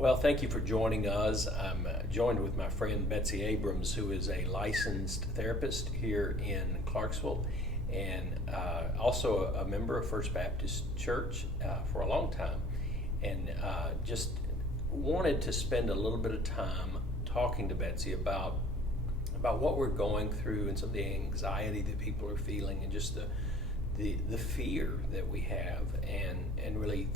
Well, thank you for joining us. I'm joined with my friend Betsy Abrams, who is a licensed therapist here in Clarksville and also a member of First Baptist Church for a long time. And just wanted to spend a little bit of time talking to Betsy about what we're going through and some of the anxiety that people are feeling and just the fear that we have and really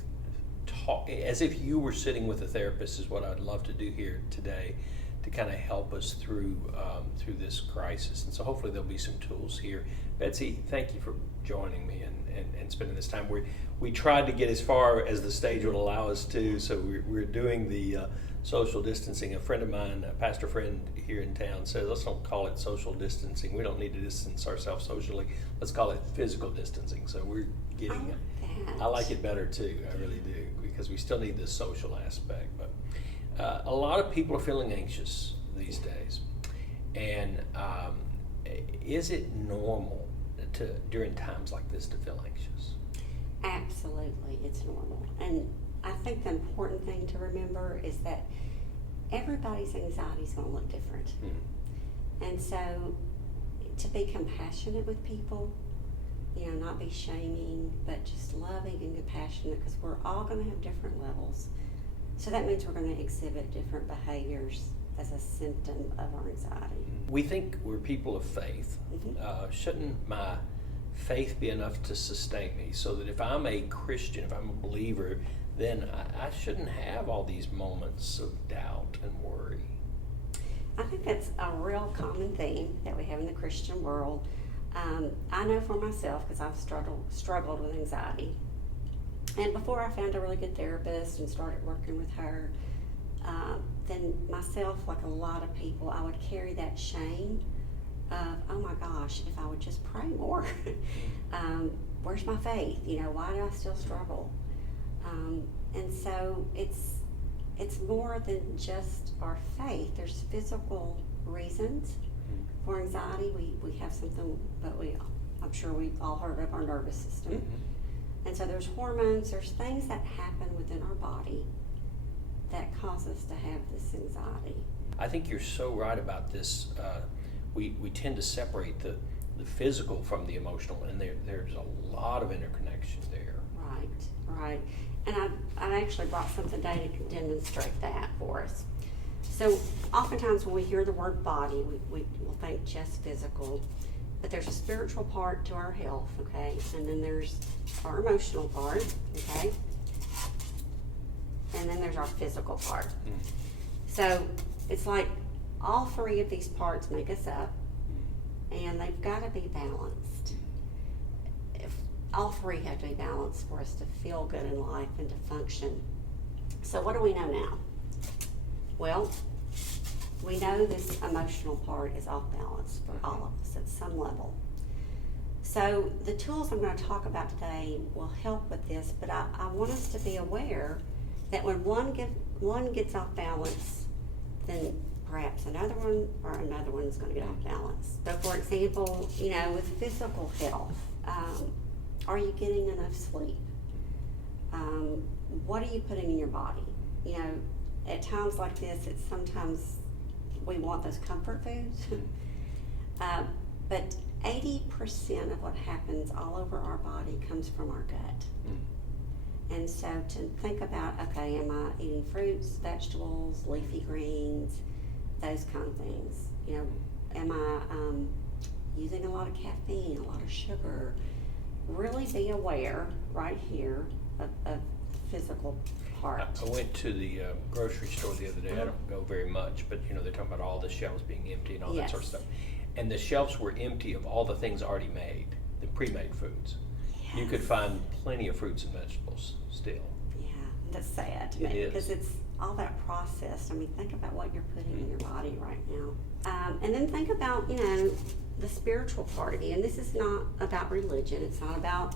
talk as if you were sitting with a therapist is what I'd love to do here today to kind of help us through this crisis. And so hopefully there'll be some tools here. Betsy, thank you for joining me and spending this time. We tried to get as far as the stage would allow us to, so we're doing the social distancing. A friend of mine, a pastor friend here in town, says, let's don't call it social distancing. We don't need to distance ourselves socially. Let's call it physical distancing. So we're getting, I like it better too, I really do, because we still need this social aspect. But a lot of people are feeling anxious these days. And is it normal during times like this to feel anxious? Absolutely, it's normal. And I think the important thing to remember is that everybody's anxiety is going to look different. And so to be compassionate with people, not be shaming, but just loving and compassionate, because we're all going to have different levels. So that means we're going to exhibit different behaviors as a symptom of our anxiety. We think we're people of faith. Shouldn't my faith be enough to sustain me, so that if I'm a Christian, if I'm a believer, then I shouldn't have all these moments of doubt and worry? I think that's a real common theme that we have in the Christian world. I know for myself, because I've struggled with anxiety. And before I found a really good therapist and started working with her, then myself, like a lot of people, I would carry that shame of, oh my gosh, if I would just pray more. Where's my faith? Why do I still struggle? And so it's more than just our faith. There's physical reasons for anxiety. We have something, but I'm sure we've all heard of our nervous system. And so there's hormones, there's things that happen within our body that cause us to have this anxiety. I think you're so right about this. We tend to separate the physical from the emotional, and there's a lot of interconnection there. Right. And I actually brought something today to demonstrate that for us. So oftentimes when we hear the word body, we will think just physical, but there's a spiritual part to our health, okay? And then there's our emotional part, okay? And then there's our physical part. So it's like all three of these parts make us up, and they've got to be balanced. All three have to be balanced for us to feel good in life and to function. So what do we know now? Well, we know this emotional part is off balance for all of us at some level. So the tools I'm going to talk about today will help with this, but I want us to be aware that when one gets off balance, then perhaps another one is going to get off balance. So for example, with physical health, are you getting enough sleep? What are you putting in your body? At times like this, it's sometimes we want those comfort foods. But 80% of what happens all over our body comes from our gut. And so to think about, okay, am I eating fruits, vegetables, leafy greens, those kind of things? Am I using a lot of caffeine, a lot of sugar? Really be aware right here of the physical part. I went to the grocery store the other day. I don't go very much, but they're talking about all the shelves being empty and all that sort of stuff. And the shelves were empty of all the things already made, the pre-made foods. Yes. You could find plenty of fruits and vegetables still. Yeah, that's sad to me because it's all that processed. Think about what you're putting in your body right now. And then think about, the spiritual part of you. And this is not about religion. It's not about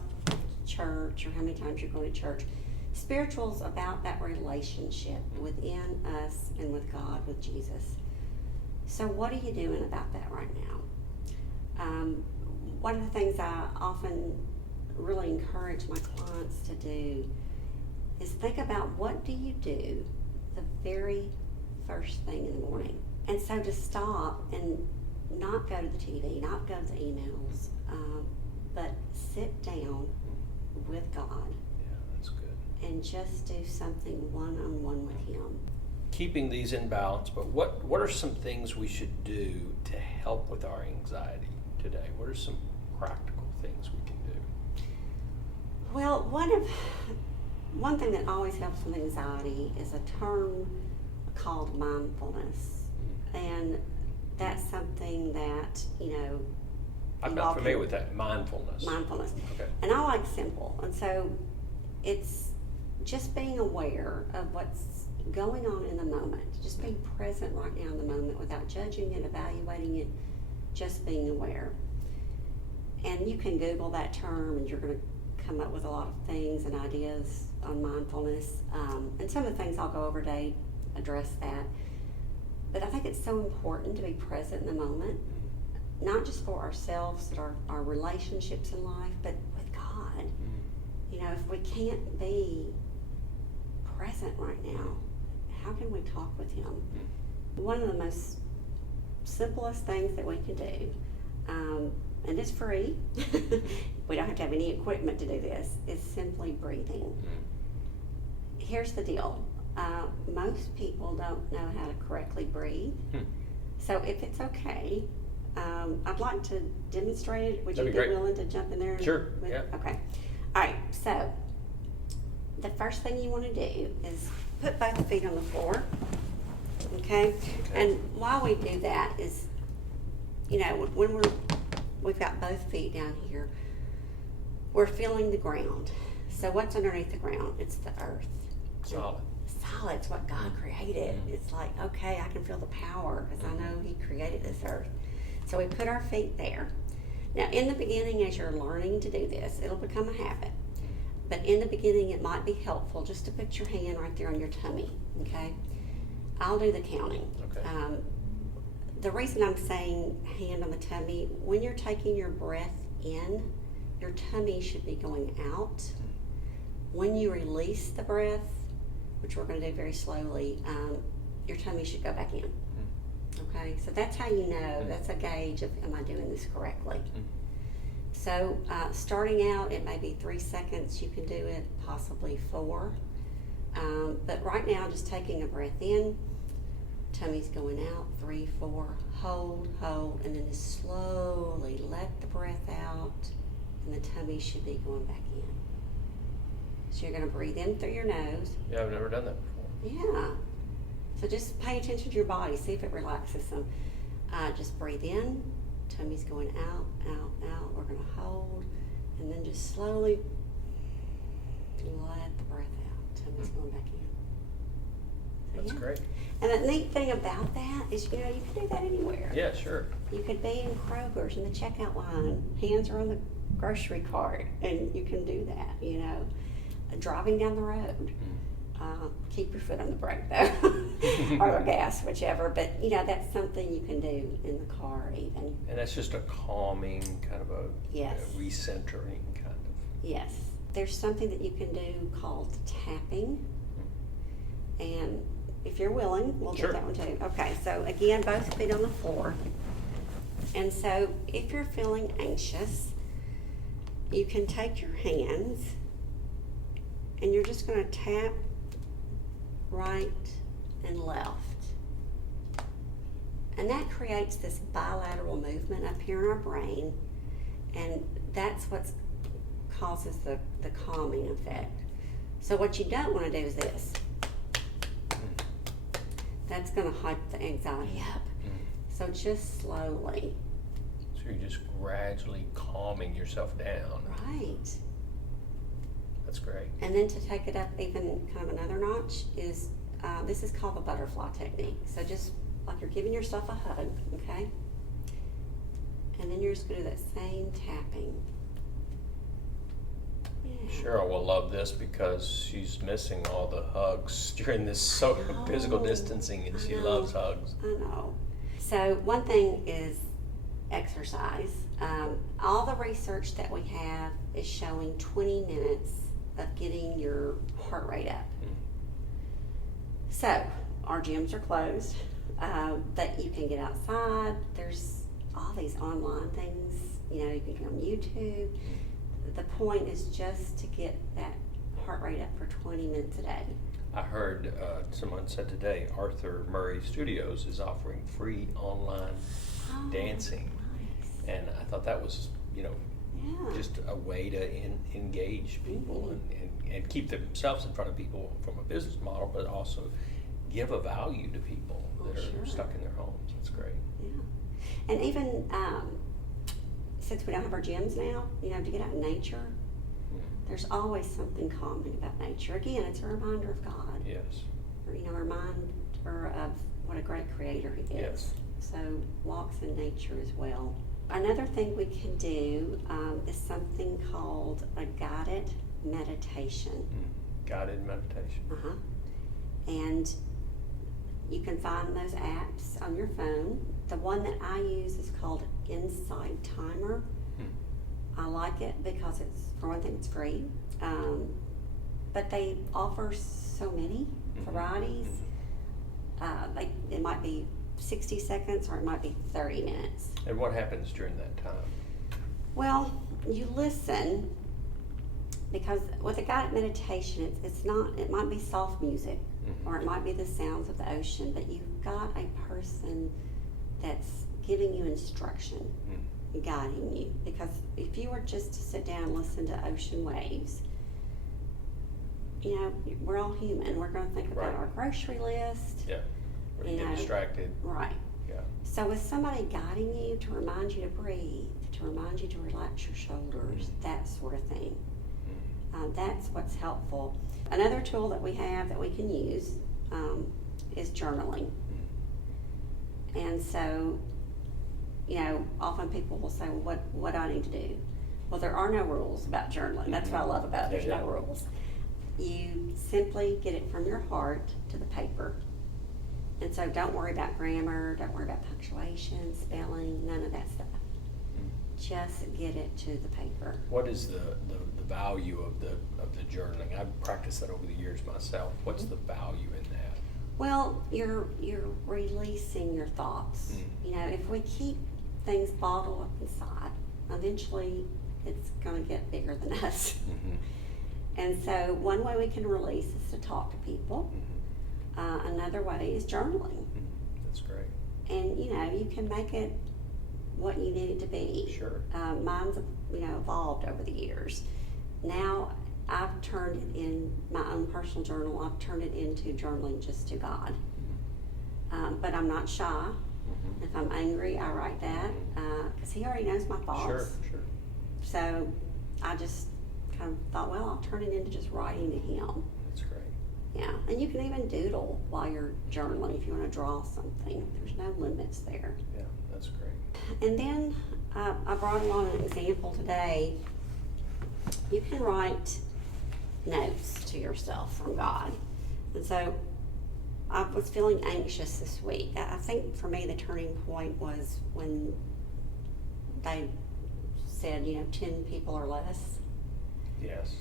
church or how many times you're going to church. Spiritual is about that relationship within us and with God, with Jesus. So what are you doing about that right now? One of the things I often really encourage my clients to do is think about what do you do the very first thing in the morning. And so to stop and not go to the TV, not go to the emails, but sit down with God. Yeah, that's good. And just do something one-on-one with Him. Keeping these in balance, but what are some things we should do to help with our anxiety today? What are some practical things we can do? Well, one thing that always helps with anxiety is a term called mindfulness. And that's something that, I'm not familiar with that. Mindfulness. Mindfulness. Okay. And I like simple. And so it's just being aware of what's going on in the moment. Just being present right now in the moment without judging it, evaluating it, just being aware. And you can Google that term and you're going to come up with a lot of things and ideas on mindfulness. And some of the things I'll go over today address that. But I think it's so important to be present in the moment, not just for ourselves, but our relationships in life, but with God. If we can't be present right now, how can we talk with Him? One of the most simplest things that we can do, and it's free, we don't have to have any equipment to do this, is simply breathing. Here's the deal. Most people don't know how to correctly breathe. So if it's okay, I'd like to demonstrate it. Would you be willing to jump in there? Sure, yeah. Okay. All right, so the first thing you want to do is put both feet on the floor, okay? And while we do that is, when we've got both feet down here, we're feeling the ground. So what's underneath the ground? It's the earth. Solid. Solid's what God created. It's like, okay, I can feel the power because I know He created this earth. So we put our feet there. Now, in the beginning, as you're learning to do this, it'll become a habit. But in the beginning, it might be helpful just to put your hand right there on your tummy, okay? I'll do the counting. Okay. The reason I'm saying hand on the tummy, when you're taking your breath in, your tummy should be going out. When you release the breath, which we're going to do very slowly, your tummy should go back in. Okay, so that's how you know, that's a gauge of, am I doing this correctly? So starting out, it may be 3 seconds, you can do it, possibly 4. But right now, just taking a breath in, tummy's going out, 3, 4, hold, and then just slowly let the breath out, and the tummy should be going back in. So you're going to breathe in through your nose. Yeah, I've never done that before. Yeah. So just pay attention to your body. See if it relaxes some. Just breathe in. Tummy's going out. We're going to hold. And then just slowly let the breath out. Tummy's going back in. So, That's great. And the neat thing about that is, you can do that anywhere. Yeah, sure. You could be in Kroger's in the checkout line. Hands are on the grocery cart. And you can do that, Driving down the road. Keep your foot on the brake though, or the gas, whichever. But that's something you can do in the car even. And that's just a calming kind of a recentering kind of. Yes, there's something that you can do called tapping, and if you're willing, we'll do that one too. Okay, so again, both feet on the floor, and so if you're feeling anxious, you can take your hands, and you're just going to tap right and left. And that creates this bilateral movement up here in our brain, and that's what causes the calming effect. So what you don't want to do is this. That's going to hype the anxiety up. So just slowly. So you're just gradually calming yourself down. Right. That's great. And then to take it up even kind of another notch is, this is called the butterfly technique. So just like you're giving yourself a hug, okay? And then you're just going to do that same tapping. Yeah. Cheryl will love this because she's missing all the hugs during this physical distancing, and she loves hugs. I know. So one thing is exercise. All the research that we have is showing 20 minutes of getting your heart rate up. So our gyms are closed, but you can get outside. There's all these online things, you know, you can get on YouTube. The point is just to get that heart rate up for 20 minutes a day. I heard someone said today, Arthur Murray Studios is offering free online dancing. Nice. And I thought that was, you know, Yeah. just a way to engage people and keep themselves in front of people from a business model, but also give a value to people that are Sure. stuck in their homes. That's great. Yeah. And even since we don't have our gyms now, you know, to get out in nature, there's always something calming about nature. Again, it's a reminder of God. Yes. Or, you know, a reminder of what a great creator he is. Yes. So walks in nature as well. Another thing we can do is something called a guided meditation. Guided meditation. Uh-huh. And you can find those apps on your phone. The one that I use is called Insight Timer. I like it because it's, for one thing, it's free. But they offer so many varieties. It might be 60 seconds or it might be 30 minutes. And what happens during that time? Well, you listen, because with a guided meditation, it's not, it might be soft music or it might be the sounds of the ocean, but you've got a person that's giving you instruction, guiding you. Because if you were just to sit down and listen to ocean waves, you know, we're all human. We're going to think about our grocery list. Yeah. Or you get distracted. Right. Yeah. So with somebody guiding you to remind you to breathe, to remind you to relax your shoulders, that sort of thing, that's what's helpful. Another tool that we have that we can use is journaling. And so, you know, often people will say, well, what do I need to do? Well, there are no rules about journaling. That's what I love about it. There's no rules. You simply get it from your heart to the paper. And so don't worry about grammar, don't worry about punctuation, spelling, none of that stuff. Just get it to the paper. What is the value of the journaling? I've practiced that over the years myself. What's the value in that? Well, you're releasing your thoughts. You know, if we keep things bottled up inside, eventually it's going to get bigger than us. And so one way we can release is to talk to people. Another way is journaling. That's great. And, you know, you can make it what you need it to be. Sure. Mine's, you know, evolved over the years. Now I've turned it in my own personal journal. I've turned it into journaling just to God. But I'm not shy. If I'm angry, I write that because He already knows my thoughts. Sure. So I just kind of thought, well, I'll turn it into just writing to Him. That's great. Yeah, and you can even doodle while you're journaling if you want to draw something. There's no limits there. Yeah, that's great. And then I brought along an example today. You can write notes to yourself from God. And so I was feeling anxious this week. I think for me the turning point was when they said, you know, 10 people or less. Yes.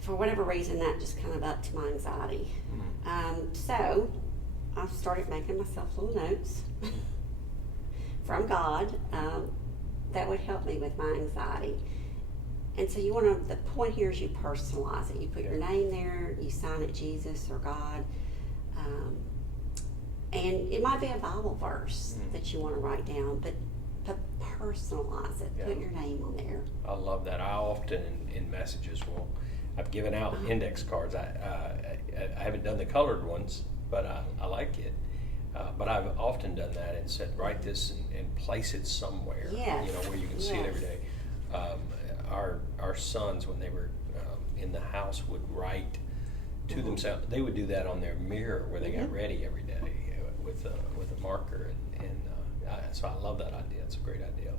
For whatever reason, that just kind of upped my anxiety. So I started making myself little notes from God that would help me with my anxiety. And so the point here is you personalize it. You put your name there, you sign it Jesus or God. And it might be a Bible verse that you want to write down, but personalize it. Put your name on there. I love that. I often in messages I've given out index cards. I haven't done the colored ones, but I like it. But I've often done that and said, write this and place it somewhere, Yes. you know, where you can see it every day. Our sons, when they were in the house, would write to themselves. They would do that on their mirror where they got ready every day with a marker. So I love that idea. It's a great idea.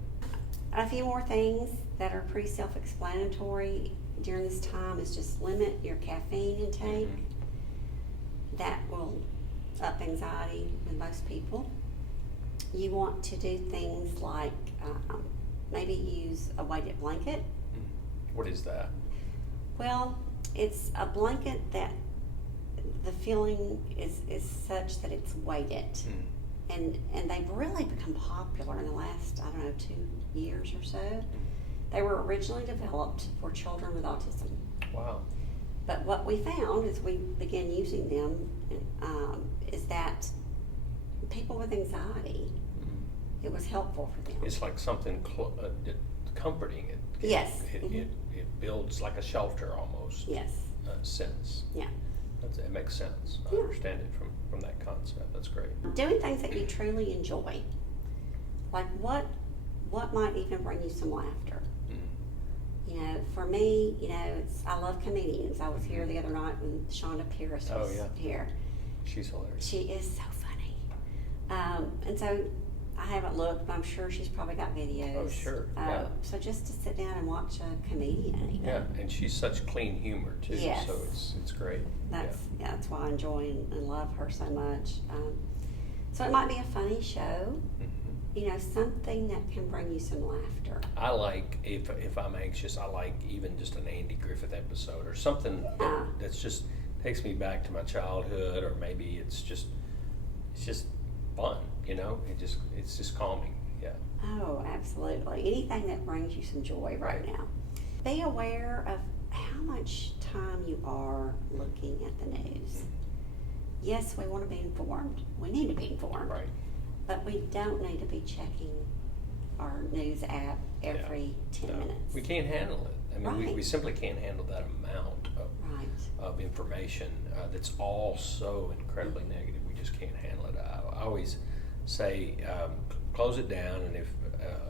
A few more things that are pretty self-explanatory during this time is just limit your caffeine intake. That will up anxiety with most people. You want to do things like maybe use a weighted blanket. What is that? Well, it's a blanket that the feeling is such that it's weighted. And they've really become popular in the last, 2 years or so. They were originally developed for children with autism. Wow. But what we found as we began using them is that people with anxiety, it was helpful for them. It's like something comforting. Yes. It builds like a shelter almost. Yes. Sense. Yeah. It makes sense. I understand it from that concept. That's great. Doing things that you truly enjoy. Like what might even bring you some laughter? You know, for me, I love comedians. I was here the other night when Shonda Pierce was here. She's hilarious. She is so funny. And so I haven't looked, but I'm sure she's probably got videos. Oh, sure. So just to sit down and watch a comedian, even. Yeah, and she's such clean humor too. Yes. So it's great. That's why I enjoy and love her so much. So it might be a funny show. Something that can bring you some laughter. I like, if I'm anxious, I like even just an Andy Griffith episode or something that's just takes me back to my childhood, or maybe it's just fun, it's just calming. Yeah. Oh, absolutely. Anything that brings you some joy right now. Be aware of how much time you are looking at the news. Yes, we want to be informed. We need to be informed. Right. But we don't need to be checking our news app every 10 minutes. We can't handle it. I mean, we simply can't handle that amount of information that's all so incredibly negative. We just can't handle it. I always say, close it down, and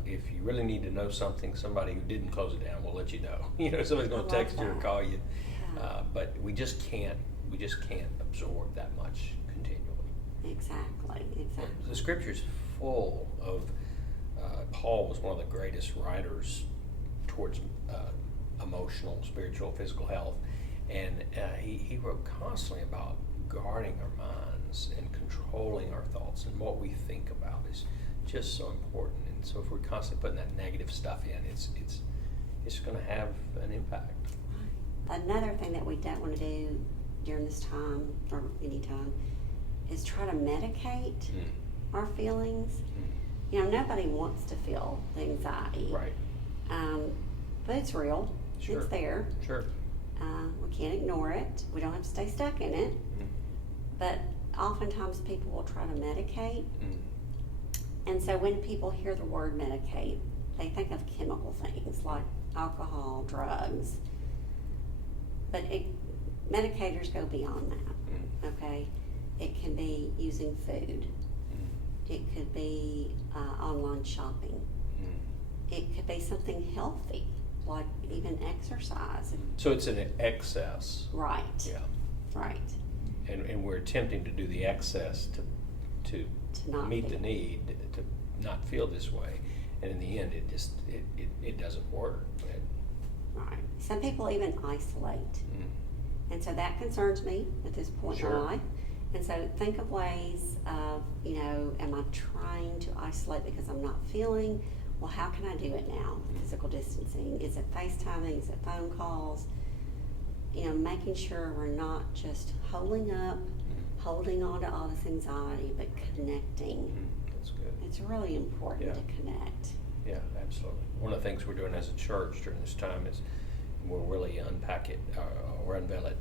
if you really need to know something, somebody who didn't close it down will let you know. Somebody's going to text you or call you. But we just can't absorb that much continually. Exactly. The scripture's full of, Paul was one of the greatest writers towards emotional, spiritual, physical health, and he wrote constantly about guarding our minds and controlling our thoughts, and what we think about is just so important. And so if we're constantly putting that negative stuff in, it's going to have an impact. Another thing that we don't want to do during this time or any time is try to medicate our feelings. Nobody wants to feel the anxiety. Right. But it's real. Sure. It's there. Sure. We can't ignore it. We don't have to stay stuck in it. But oftentimes people will try to medicate. And so when people hear the word medicate, they think of chemical things like alcohol, drugs. But medicators go beyond that, okay? It can be using food. It could be online shopping. It could be something healthy, like even exercise. So it's an excess. Right. Yeah. Right. And we're attempting to do the excess to meet the need, to not feel this way. And in the end, it doesn't work. Right. Some people even isolate. And so that concerns me at this point in life. And so think of ways of, am I trying to isolate because I'm not feeling? Well, how can I do it now? Physical distancing. Is it FaceTiming? Is it phone calls? Making sure we're not just holding on to all this anxiety, but connecting. That's good. It's really important to connect. Yeah, absolutely. One of the things we're doing as a church during this time is we'll really unpack it or unveil it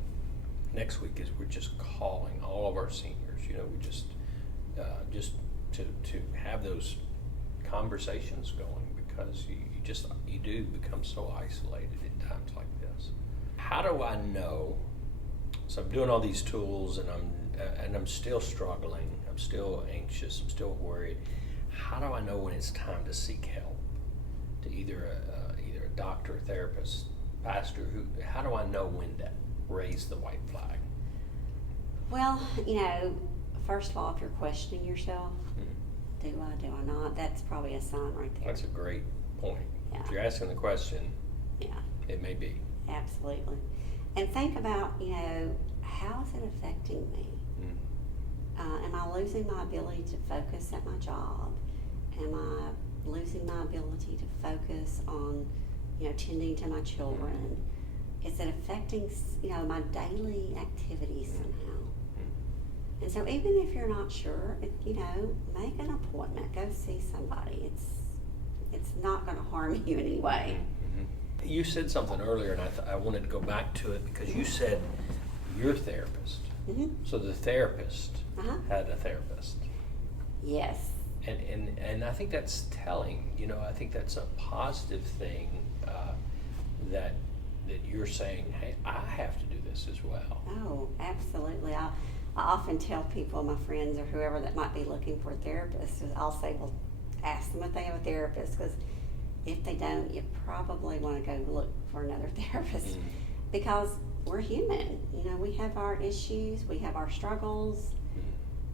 next week, is we're just calling all of our seniors. We just to have those conversations going, because you do become so isolated in times like this. How do I know? So I'm doing all these tools, and I'm still struggling. I'm still anxious. I'm still worried. How do I know when it's time to seek help? To either a doctor, a therapist, pastor. How do I know when to raise the white flag? Well, first of all, if you're questioning yourself, do I not? That's probably a sign right there. That's a great point. Yeah. If you're asking the question, it may be. Absolutely. And think about, how is it affecting me? Am I losing my ability to focus at my job? Am I losing my ability to focus on, tending to my children? Is it affecting, my daily activities somehow? And so even if you're not sure, make an appointment. Go see somebody. It's not going to harm you in any way. Mm-hmm. You said something earlier, and I wanted to go back to it because you said your therapist. Mm-hmm. So the therapist had a therapist. Yes. And I think that's telling. I think that's a positive thing that you're saying, hey, I have to do this as well. Oh, absolutely. I often tell people, my friends or whoever that might be looking for a therapist, I'll say, well, ask them if they have a therapist, because if they don't, you probably want to go look for another therapist. Mm-hmm. Because we're human. We have our issues, we have our struggles,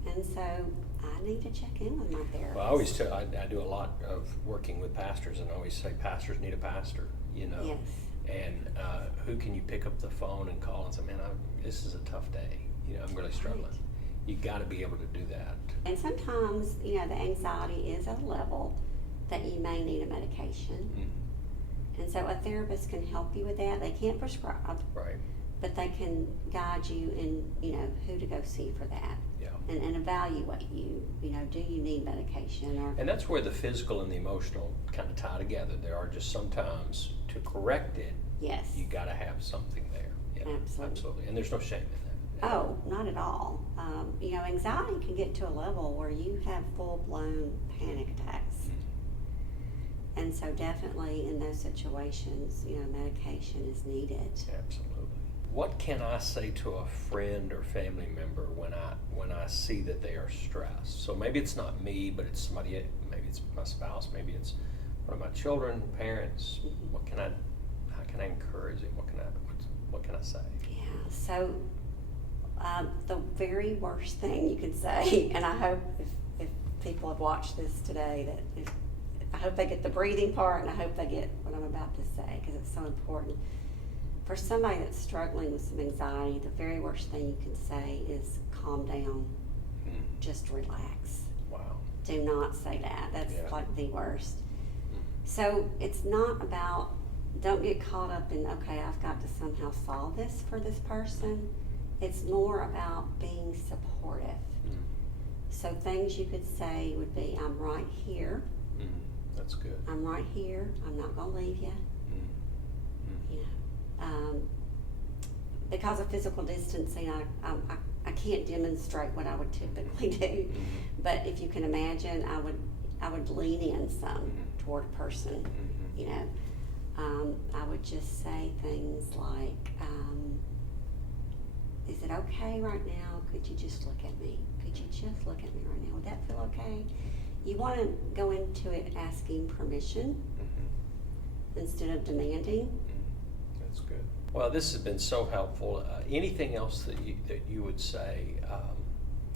and so I need to check in with my therapist. Well, I always tell, I do a lot of working with pastors, and I always say pastors need a pastor, Yes. And who can you pick up the phone and call and say, man, this is a tough day. I'm really struggling. Right. You got to be able to do that. And sometimes, the anxiety is at a level that you may need a medication. Mm-hmm. And so a therapist can help you with that. They can't prescribe. Right. But they can guide you in, who to go see for that. Yeah. And evaluate you. Do you need medication? And that's where the physical and the emotional kind of tie together. There are just sometimes to correct it, Yes. you got to have something there. Yeah, Absolutely. And there's no shame in that. Oh, not at all. Anxiety can get to a level where you have full-blown panic attacks. Mm-hmm. And so definitely in those situations, medication is needed. Absolutely. What can I say to a friend or family member when I see that they are stressed? So maybe it's not me, but it's somebody. Maybe it's my spouse. Maybe it's one of my children, parents. Mm-hmm. How can I encourage them? What can I say? Yeah. So the very worst thing you could say, and I hope if people have watched this today, that I hope they get the breathing part, and I hope they get what I'm about to say, because it's so important. For somebody that's struggling with some anxiety, the very worst thing you can say is calm down, just relax. Wow. Do not say that. That's like the worst. Mm. So it's not about, don't get caught up in, okay, I've got to somehow solve this for this person. It's more about being supportive. Mm. So things you could say would be, I'm right here. Mm. That's good. I'm right here. I'm not going to leave you. Mm. Because of physical distancing, I can't demonstrate what I would typically do. Mm-hmm. But if you can imagine, I would lean in some toward a person. Mm-hmm. I would just say things like, is it okay right now? Could you just look at me? Could you just look at me right now? Would that feel okay? You want to go into it asking permission instead of demanding. That's good. Well, this has been so helpful. Anything else that you would say?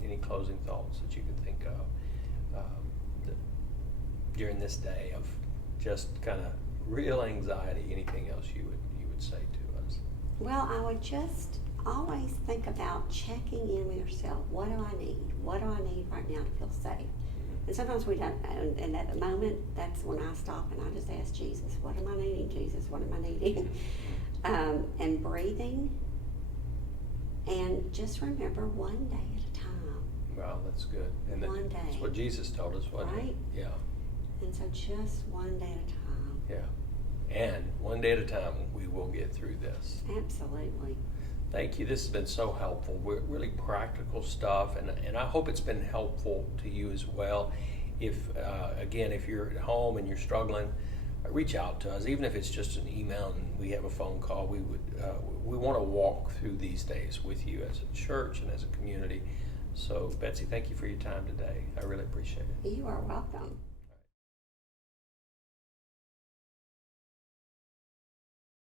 Any closing thoughts that you could think of during this day of just kind of real anxiety? Anything else you would say to us? Well, I would just always think about checking in with yourself. What do I need? What do I need right now to feel safe? And sometimes we don't know. And at the moment, that's when I stop and I just ask Jesus, what am I needing, Jesus? What am I needing? And breathing. And just remember, one day at a time. Wow, that's good. And One day. That's what Jesus told us, wasn't Right? it? Yeah. And so just one day at a time. Yeah. And one day at a time, we will get through this. Absolutely. Thank you. This has been so helpful. Really practical stuff, and I hope it's been helpful to you as well. If again, if you're at home and you're struggling, reach out to us. Even if it's just an email and we have a phone call, we want to walk through these days with you as a church and as a community. So, Betsy, thank you for your time today. I really appreciate it. You are welcome.